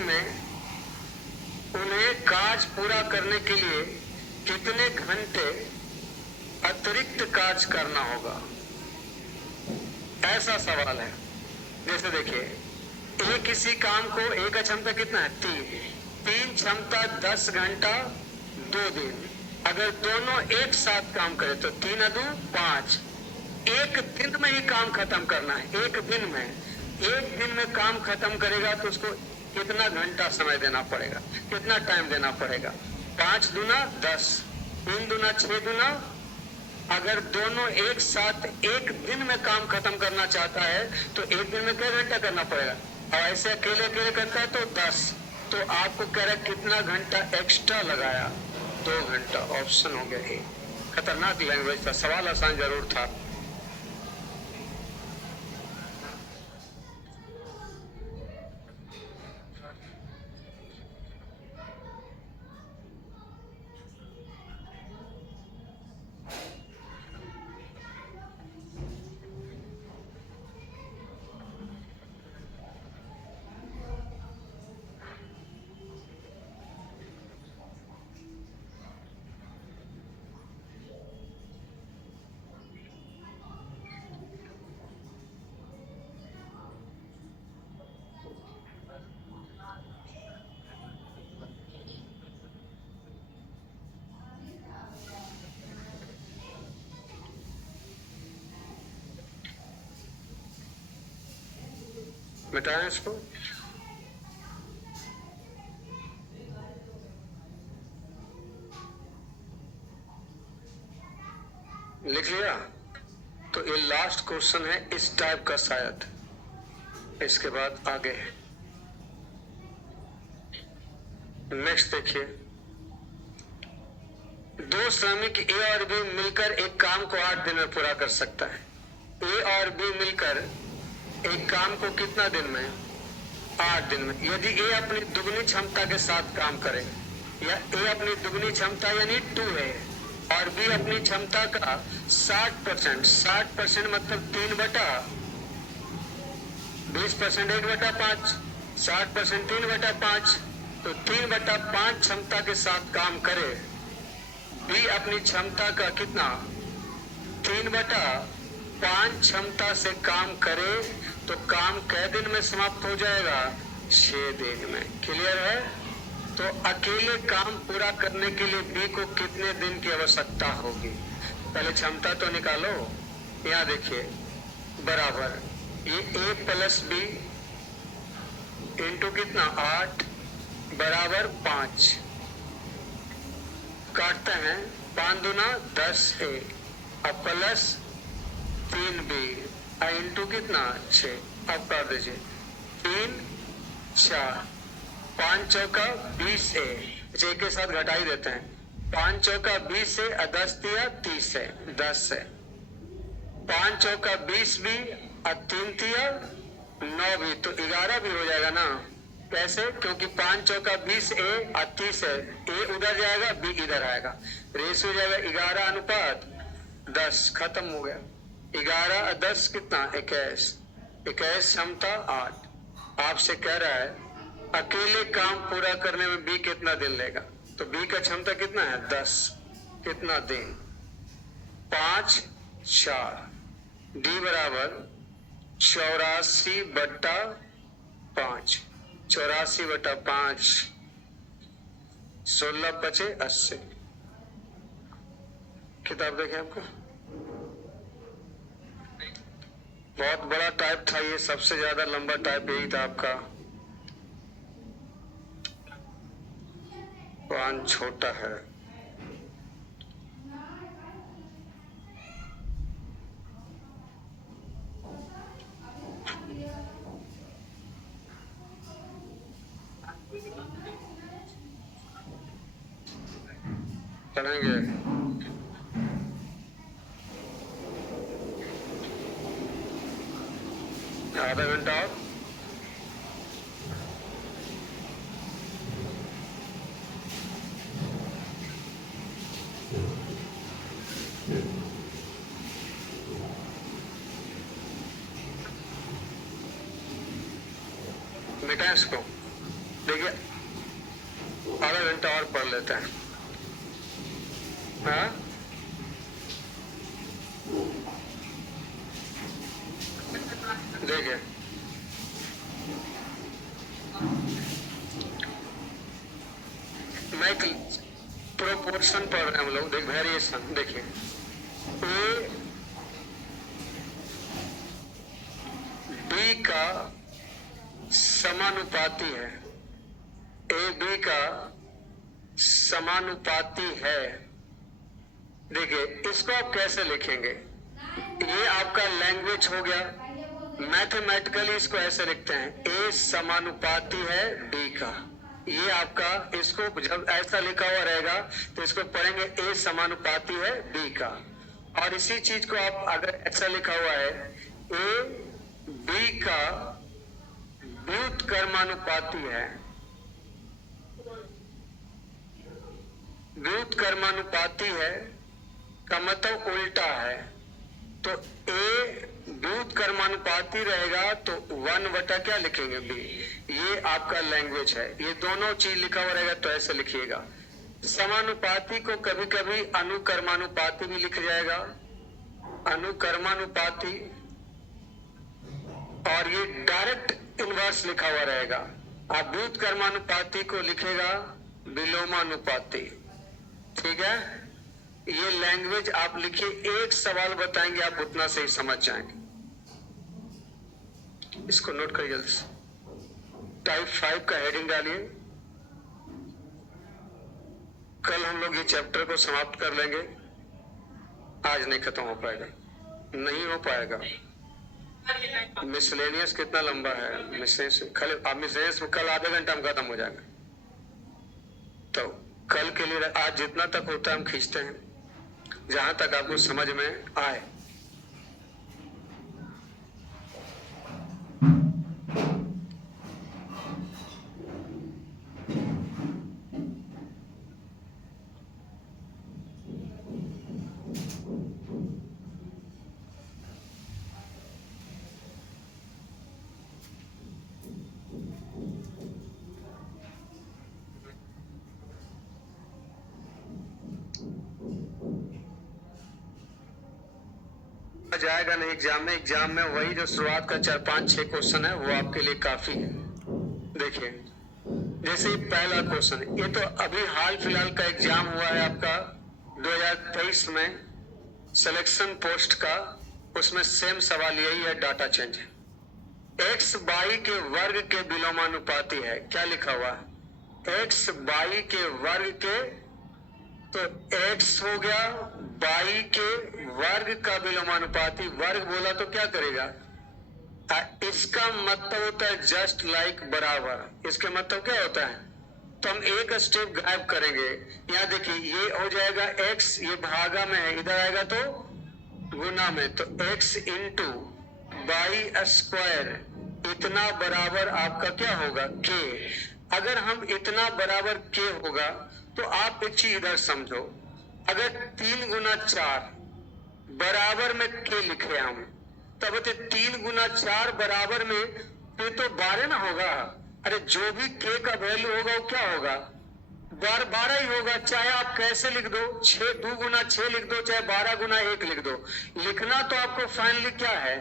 में उन्हें कार्य पूरा करने के लिए कितने घंटे अतिरिक्त कार्य करना होगा, ऐसा सवाल है। जैसे देखिए, एक किसी काम को एक का क्षमता कितना है 3 क्षमता 10 घंटा 2 दिन। अगर दोनों एक साथ काम करें तो 3 2 5, एक दिन में ही काम खत्म करना है। एक दिन में काम खत्म करेगा तो उसको कितना घंटा समय देना पड़ेगा, कितना टाइम देना पड़ेगा? 5 दूना 10, 3 दूना 6 दूना। अगर दोनों एक साथ एक दिन में काम खत्म करना चाहता है तो एक दिन में कितना घंटा करना पड़ेगा? और ऐसे अकेले अकेले करता है तो 10। तो आपको कह रहा है कितना घंटा एक्स्ट्रा लगाया? 2 घंटा। ऑप्शन हो गया ए। खतरनाक लैंग्वेज था, सवाल आसान जरूर था। मिटाएं इसको। लिख लिया? तो ये लास्ट क्वेश्चन है इस टाइप का शायद। इसके बाद आगे नेक्स्ट देखिए, 2 श्रमिक ए और बी मिलकर एक काम को 8 दिन में पूरा कर सकता है। ए और बी मिलकर एक काम को कितना दिन में? 8 दिन में। यदि ए अपनी दुगनी क्षमता के साथ काम करे, या ए अपनी दुगनी क्षमता यानी 2 है और बी अपनी क्षमता का 60%, 60% मतलब 20% 1/5, 60% 3/5, तो 3/5 क्षमता के साथ काम करे। बी अपनी क्षमता का कितना 3/5 क्षमता से काम करे तो काम कै दिन में समाप्त हो जाएगा? 6 दिन में। क्लियर है? तो अकेले काम पूरा करने के लिए बी को कितने दिन की आवश्यकता होगी? पहले क्षमता तो निकालो। यहाँ देखिए, बराबर ये ए प्लस बी इंटू कितना 8 बराबर 5, काटते हैं 5 दूना 10 ए, अब प्लस 3 बी इंटू कितना 6, अब काट दीजिए 3 4, 5 चौका 20 ए, एक के साथ घटा ही देते हैं। 5 चौका 20 है, 10 दिया 30 है, 10 है। 5 चौका 20 भी, 3 दिया 9 भी, तो 11 भी हो जाएगा ना। कैसे? क्योंकि 5 चौका 20 ए और 30 है, ए उधर जाएगा बी इधर आएगा, रेस हो जाएगा 11:10, खत्म हो गया। 11 और 10 कितना 21, 21 क्षमता 8। आपसे कह रहा है अकेले काम पूरा करने में बी कितना दिन लेगा? तो बी का क्षमता कितना है 10, कितना दिन 5 4, डी बराबर 84/5, 84/5, 16 बचे 80। किताब देखें आपको, बहुत बड़ा टाइप था ये, सबसे ज्यादा लंबा टाइप यही था आपका। 5 छोटा है। पढ़ेंगे। आधा घंटा और बेटा इसको देखिए, आधा घंटा और पढ़ लेते हैं। हाँ, देखिए मैं प्रोपोर्शन पढ़ रहे हैं हम लोग। देख वेरिएशन, देखिए ए बी का समानुपाती है, ए बी का समानुपाती है। देखिए इसको आप कैसे लिखेंगे, ये आपका लैंग्वेज हो गया। मैथमेटिकली इसको ऐसे लिखते हैं, ए समानुपाती है बी का। ये आपका, इसको जब ऐसा लिखा हुआ रहेगा तो इसको पढ़ेंगे ए समानुपाती है बी का। और इसी चीज को आप अगर ऐसा लिखा हुआ है, ए बी का व्युत्क्रमानुपाती है, व्युत्क्रमानुपाती है का मतलब उल्टा है। तो ए व्युत्क्रमानुपाती रहेगा तो 1 क्या लिखेंगे बी। ये आपका लैंग्वेज है। ये दोनों चीज लिखा हुआ रहेगा तो ऐसे लिखिएगा। समानुपाती को कभी कभी अनुकर्मानुपाती भी लिखा जाएगा, अनुकर्मानुपाती। और ये डायरेक्ट इनवर्स लिखा हुआ रहेगा। आप व्युत्क्रमानुपाती को लिखेगा विलोमानुपाती। ठीक है, ये लैंग्वेज आप लिखिए। एक सवाल बताएंगे आप उतना सही समझ जाएंगे। इसको नोट करिए जल्दी से। टाइप 5 का हेडिंग डालिए। कल हम लोग ये चैप्टर को समाप्त कर लेंगे। आज नहीं खत्म हो पाएगा, नहीं हो पाएगा। मिसलेनियस कितना लंबा है, मिसलेनियस खाली आप मिसलेनियस में कल आधे घंटा में खत्म हो जाएगा। तो कल के लिए आज जितना तक होता है हम खींचते हैं, जहां तक आपको समझ में आए। जाएगा नहीं एग्जाम में वही जो शुरुआत का 4-5-6 क्वेश्चन है वो आपके लिए काफी है। देखिए जैसे पहला क्वेश्चन, ये तो अभी हाल फिलहाल का एग्जाम हुआ है आपका 2023 में, सिलेक्शन पोस्ट का। उसमें सेम सवाल यही है, डाटा चेंज है। एक्स बाई के वर्ग के विलोमानुपाती है। क्या लिखा हुआ है, एक्स बाई के वर्ग के, तो x हो गया बाई के वर्ग का विलोमानुपाती। वर्ग बोला तो क्या करेगा, इसका मतलब होता है जस्ट लाइक बराबर। इसका मतलब क्या होता है, तो हम एक स्टेप गायब करेंगे। यहाँ देखिए ये हो जाएगा x, ये भागा में है, इधर आएगा तो गुना में। तो x इंटू बाई स्क्वायर इतना बराबर आपका क्या होगा k। अगर हम इतना बराबर k होगा तो आप एक चीज इधर समझो, अगर 3 गुना 4 बराबर में k लिखे हम, तब 3 गुना 4 बराबर में फिर तो 12 ना होगा। अरे जो भी k का वैल्यू होगा वो क्या होगा, 12 ही होगा। चाहे आप कैसे लिख दो, 2 गुना 6 लिख दो, चाहे 12 गुना 1 लिख दो, लिखना तो आपको फाइनली क्या है।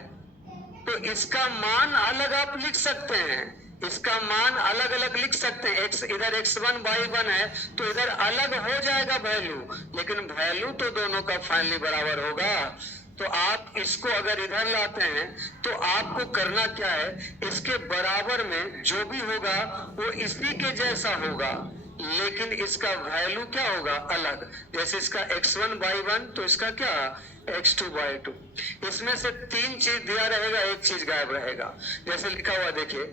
तो इसका मान अलग आप लिख सकते हैं, इसका मान अलग अलग लिख सकते हैं। x इधर x1 y1 है तो इधर अलग हो जाएगा वैल्यू, लेकिन वैल्यू तो दोनों का फाइनली बराबर होगा। तो आप इसको अगर इधर लाते हैं तो आपको करना क्या है, इसके बराबर में जो भी होगा वो इसी के जैसा होगा, लेकिन इसका वैल्यू क्या होगा अलग। जैसे इसका x1 y1 तो इसका क्या x2 y2। इसमें से 3 चीज दिया रहेगा, एक चीज गायब रहेगा। जैसे लिखा हुआ देखिए,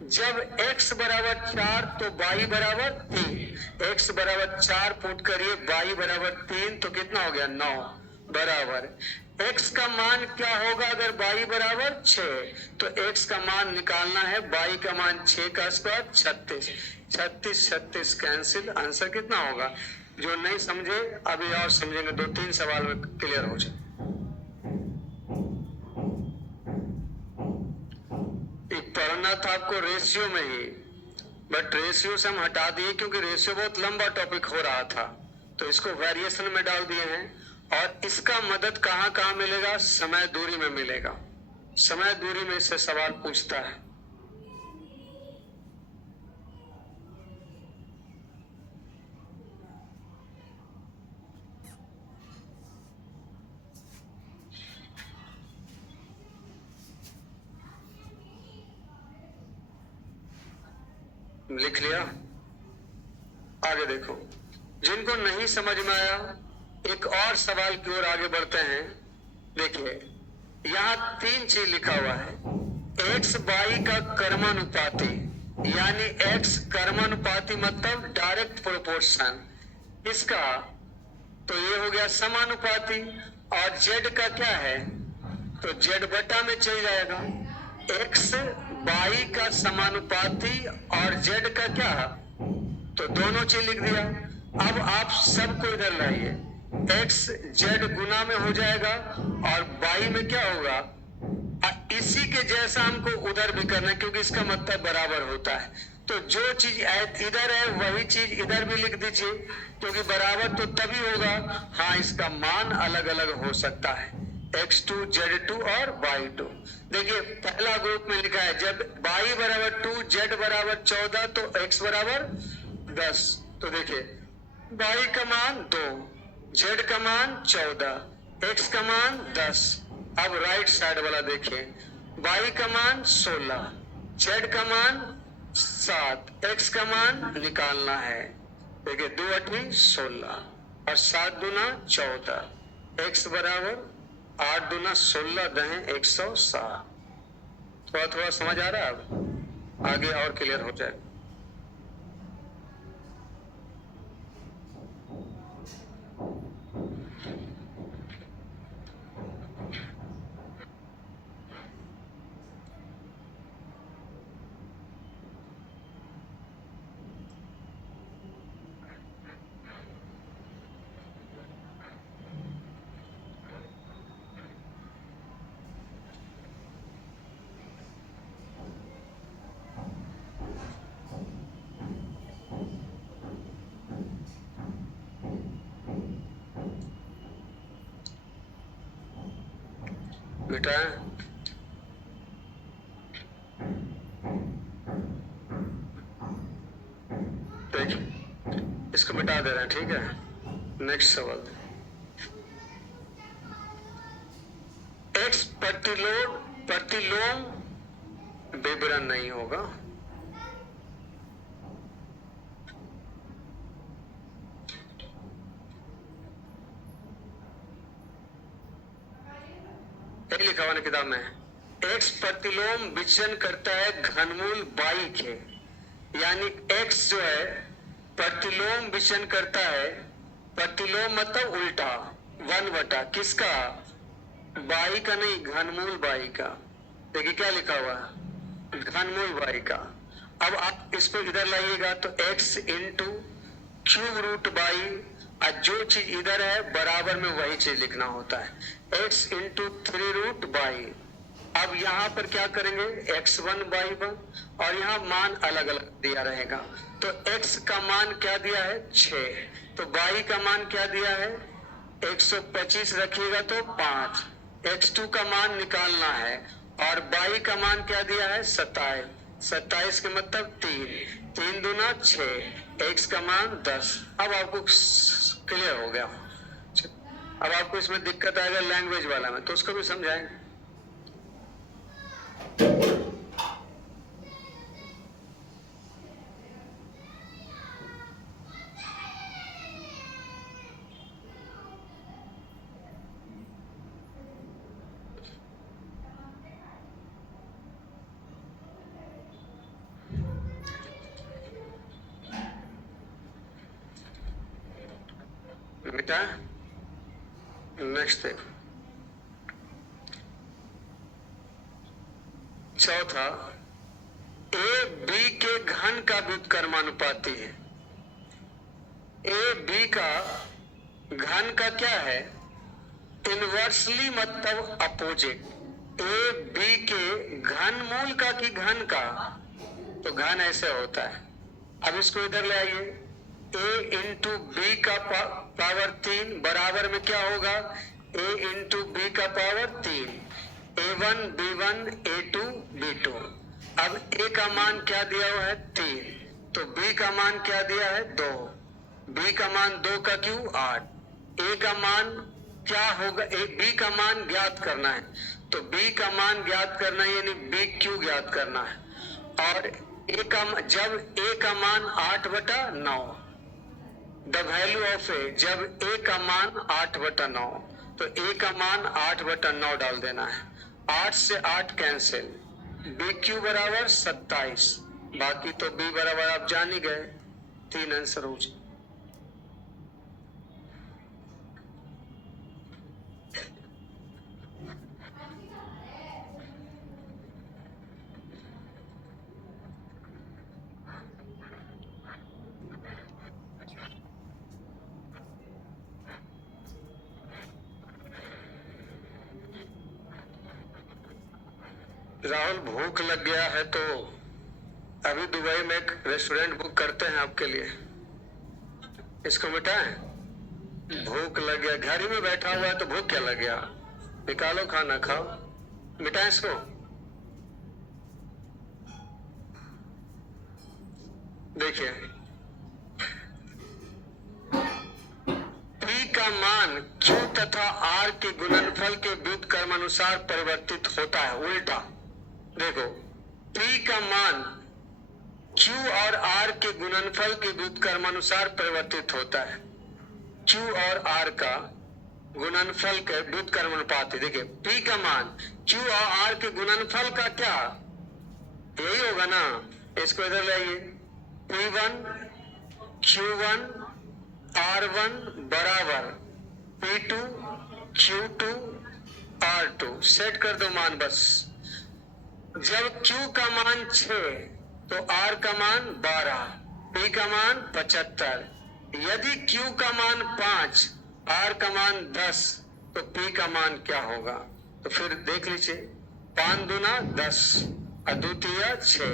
जब x बराबर 4 तो y बराबर 3, x बराबर 4 पुट करिए, y बराबर 3, तो कितना हो गया 9 बराबर x का मान क्या होगा अगर y बराबर 6, तो x का मान निकालना है, y का मान 6 का स्क्वायर 36, 36 36 कैंसिल, आंसर कितना होगा। जो नहीं समझे अभी और समझेंगे, 2-3 सवाल में क्लियर हो जाए। पढ़ना था आपको रेशियो में ही, बट रेशियो से हम हटा दिए क्योंकि रेशियो बहुत लंबा टॉपिक हो रहा था, तो इसको वेरिएशन में डाल दिए हैं। और इसका मदद कहां कहां मिलेगा, समय दूरी में मिलेगा। समय दूरी में इससे सवाल पूछता है। लिख लिया, आगे देखो। जिनको नहीं समझ में आया, एक और सवाल की ओर आगे बढ़ते हैं। देखिए यहां 3 चीज लिखा हुआ है। एक्स बाई का कर्मानुपाती, यानी एक्स कर्मानुपाती मतलब डायरेक्ट प्रोपोर्शन, इसका तो ये हो गया समानुपाती। और जेड का क्या है, तो जेड बटा में चल जाएगा। एक्स बाई का समानुपाती और जेड का क्या, तो दोनों चीज लिख दिया। अब आप सबको इधर लाइए, एक्स जेड गुना में हो जाएगा और बाई में क्या होगा, इसी के जैसा हमको उधर भी करना है क्योंकि इसका मतलब बराबर होता है। तो जो चीज इधर है वही चीज इधर भी लिख दीजिए, क्योंकि बराबर तो तभी होगा, हाँ इसका मान अलग अलग हो सकता है, x2 z2 और y2। देखिए पहला ग्रुप में लिखा है जब y बराबर 2 z बराबर 14 तो x बराबर 10। तो देखिए y का मान 2, z का मान 14, x का मान 10। अब राइट साइड वाला देखिए, y का मान 16, z का मान 7, x का मान निकालना है। देखिए 2 8 16 और 7 दूना 14, x बराबर 8 दूना 16 दहें 107। थोड़ा थोड़ा समझ आ रहा है, अब आगे और क्लियर हो जाए। बेटा देखिए इसको मिटा दे रहे हैं, ठीक है। नेक्स्ट सवाल, एक्स प्रतिलोम विवरण नहीं होगा। यही लिखा हुआ ना किताब में, एक्स प्रतिलोम विचलन करता है घनमूल बाई के, यानी एक्स जो है प्रतिलोम विचलन करता है, प्रतिलोम मतलब उल्टा, 1 बटा किसका, बाई का नहीं, घनमूल बाई का। देखिए क्या लिखा हुआ है, घनमूल बाई का। अब आप इसको इधर लाइएगा तो x into cube root by, और जो चीज इधर है बराबर में वही चीज लिखना होता है, x इंटू 3 रूट बाई। अब यहाँ पर क्या करेंगे, x1 y1, और यहाँ मान अलग अलग दिया रहेगा। तो x का मान क्या दिया है 6, तो y का मान क्या दिया है 125 रखिएगा तो 5, x2 का मान निकालना है, और y का मान क्या दिया है 27, 27 के मतलब 3, 3 दूना 6, x का मान 10। अब आपको क्लियर हो गया। अब आपको इसमें दिक्कत आएगा लैंग्वेज वाला में, तो उसको भी समझाएंगे। बेटा, नेक्स्ट देखो। चौथा, ए बी के घन का व्युत्क्रमानुपाती है। ए बी का घन का क्या है? इनवर्सली मतलब अपोजिट। ए बी के घन मूल का कि घन का? तो घन ऐसे होता है। अब इसको इधर ले आइए। ए इंटू बी का पावर 3 बराबर में क्या होगा? ए इंटू बी का power 3, A1 B1 A2 B2। अब ए का मान क्या दिया हुआ है? 3, तो बी का मान क्या दिया है? 2। बी का मान 2 का क्यों? 8। ए का मान क्या होगा? ए बी का मान ज्ञात करना है, तो बी का मान ज्ञात करना है, यानी बी क्यू ज्ञात करना है। और ए का जब ए का मान 8/9, द वैल्यू ऑफ ए, जब ए का मान 8/9, तो ए का मान 8/9 डाल देना है। 8 से 8 कैंसिल, बी क्यू बराबर 27, बाकी तो बी बराबर आप जान ही गए। 3 आंसर हो जाए। राहुल, भूख लग गया है तो अभी दुबई में एक रेस्टोरेंट बुक करते हैं आपके लिए, इसको मिटाएं। भूख लग गया, घर ही में बैठा हुआ है तो भूख क्या लग गया? निकालो खाना, खाओ, मिटाएं इसको। देखिए, P का मान Q तथा R के गुणनफल के व्युत्क्रमानुसार परिवर्तित होता है। उल्टा देखो, P का मान Q और R के गुणनफल के व्युत्क्रमानुसार परिवर्तित होता है। Q और R का गुणनफल के व्युत्क्रमानुपात। देखिए, P का मान Q और R के गुणनफल का क्या? यही होगा ना। इसको इधर लाइए। P1 Q1 R1 बराबर P2 Q2 R2। सेट कर दो मान बस। जब Q का मान 6 तो R का मान 12, P का मान 75। यदि Q का मान 5, R का मान 10, तो P का मान क्या होगा? तो फिर देख लीजिए, 5 दूना 10, अद्वितीय 6,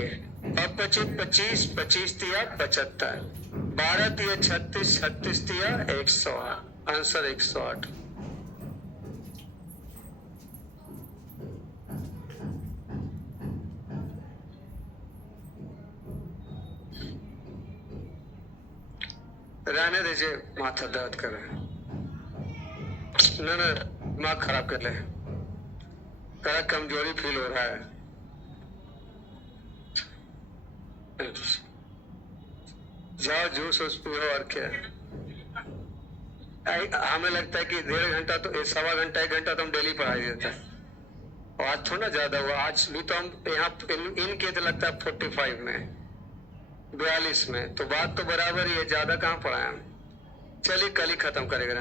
अपचित 25, 25 तिया 75, 12 तिया 36, 36 तिया 108। आंसर 108। रहने दीजिए, माथा दर्द कर रहा है। ना दिमाग खराब कर ले, कड़ा कमजोरी फील हो रहा है। जाओ जूस उस पियो और क्या। हमें लगता है कि 1.5 घंटा तो 1.25 घंटा 1 घंटा तो हम डेली पढ़ाई देते हैं, और आज थोड़ा ज्यादा हुआ। आज भी तो हम यहाँ इनके तो लगता है 45 में 42 में, तो बात तो बराबर ही है, ज्यादा कहाँ पढ़ाए हम। चलिए कल ही खत्म करेगा।